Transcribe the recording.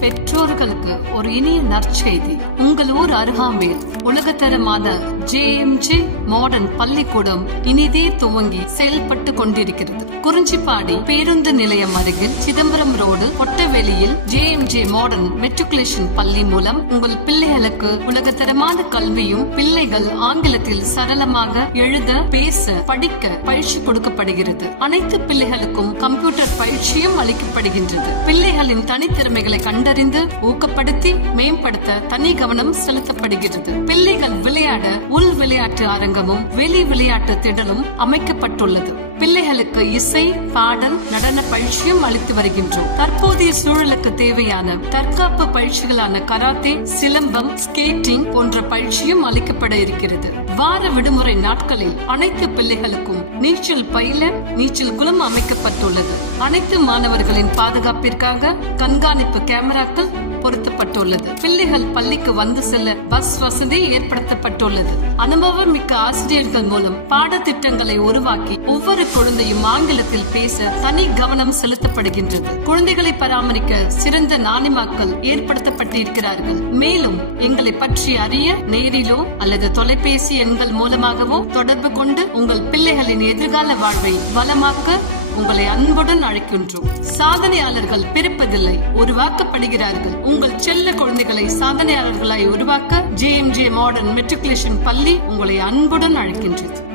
பெற்றோர்களுக்கு ஒரு இனிய நற்செய்தி. உங்கள் ஊர் அருகாமையில் உலகத்தரமான JMJ மாடர்ன் பள்ளிக்கூடம் இனிதே துவங்கி செயல்பட்டு கொண்டிருக்கிறது. குறிஞ்சிப்பாடி பேருந்து நிலையம் அருகில் சிதம்பரம் ரோடு கொட்டவெளியில் JMJ மாடர்ன் மெட்ரிகுலேஷன் பள்ளி மூலம் உங்கள் பிள்ளைகளுக்கு உலகத்தரமான கல்வியும் பிள்ளைகள் ஆங்கிலத்தில் சரளமாக எழுத, பேச, படிக்க பயிற்சி கொடுக்கப்படுகிறது. அனைத்து பிள்ளைகளுக்கும் கம்ப்யூட்டர் பயிற்சியும் அளிக்கப்படுகின்றது. பிள்ளைகளின் தனித்திறமைகளை கண்டறிந்து ஊக்கப்படுத்தி மேம்படுத்த தனி கவனம் செலுத்தப்படுகிறது. பிள்ளைகள் விளையாட உள் விளையாட்டு அரங்கமும் வெளி விளையாட்டு திடலும் அமைக்கப்பட்டுள்ளது. பிள்ளைகளுக்கு இசை, பாடல், நடன பயிற்சியும் அளித்து வருகின்றோம். தற்போதைய சூழலுக்கு தேவையான தற்காப்பு பயிற்சிகளான கராத்தே, சிலம்பம், ஸ்கேட்டிங் போன்ற பயிற்சியும் அளிக்கப்பட இருக்கிறது. வார விடுமுறை நாட்களில் அனைத்து பிள்ளைகளுக்கும் நீச்சல் பயில நீச்சல் குளம் அமைக்கப்பட்டுள்ளது. அனைத்து மாணவர்களின் பாதுகாப்பிற்காக கண்காணிப்பு கேமராக்கள் பொருத்தப்பட்டுள்ளது. பிள்ளைகள் பள்ளிக்கு வந்து செல்ல பஸ் வசதி ஏற்படுத்தப்பட்டுள்ளது. அனுபவம் மிக்க ஆசிரியர்கள் மூலம் பாடத்திட்டங்களை உருவாக்கி ஒவ்வொரு குழந்தையும் ஆங்கிலத்தில் பேச தனி கவனம் செலுத்தப்படுகின்றது. குழந்தைகளை பராமரிக்க சிறந்த நாணிமாக்கள் ஏற்படுத்தப்பட்டிருக்கிறார்கள். மேலும் எங்களை பற்றி அறிய நேரிலோ அல்லது தொலைபேசி எண்கள் மூலமாகவோ தொடர்பு கொண்டு உங்கள் பிள்ளைகளின் எதிர்கால வாழ்வை வளமாக்க உங்களை அன்புடன் அழைக்கின்றோம். சாதனையாளர்கள் பிறப்பதில்லை, உருவாக்கப்படுகிறார்கள். உங்கள் செல்ல குழந்தைகளை சாதனையாளர்களாய் உருவாக்க JMJ மாடர்ன் மெட்ரிகுலேஷன் பள்ளி உங்களை அன்புடன் அழைக்கின்றது.